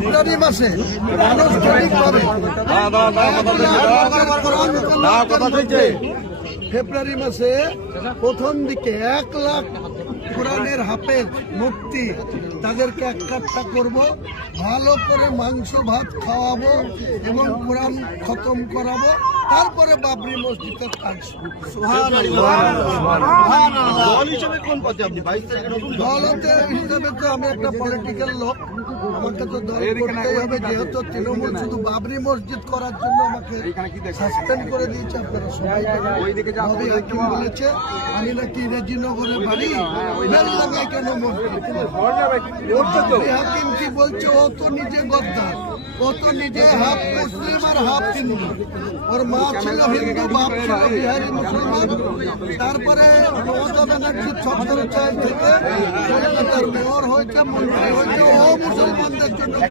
ফেব্রুয়ারি মাসে আনুষ্ঠানিকভাবে ফেব্রুয়ারি মাসে প্রথম দিকে 1 লাখ কোরআনের হাফেজ মুফতি তাদেরকে একাট্টা করব, ভালো করে মাংস ভাত খাওয়াবো এবং কোরআন খতম করাবো, তারপরে বাবরি মসজিদের কাজ দলতে হিসাবে তো আমি একটা পলিটিক্যাল লোক, আমাকে তো দল করতেই হবে, যেহেতু তৃণমূল শুধু বাবরি মসজিদ করার জন্য আমাকে সাসপেন্ড করে দিয়েছে। আপনারা সবাই নবী হাকিম বলেছে আমি নাকি রেজিনগরে বাড়ি, বেলডাঙ্গায় কেন মসজিদ? নবী হাকিম কি বলছে? ও তো নিজে গদ্দার, ও তো নিজে হাফ মুসলিম আর হাফ হিন্দু, ওর মা ছিল হিন্দু, বাপ ছিল বিহারি মুসলমান। তারপরে মমতা ব্যানার্জির ছত্রছায়া থেকে কলকাতার মেয়র হয়েছে, মন্ত্রী হয়েছে, ও মুসলমানদের জন্য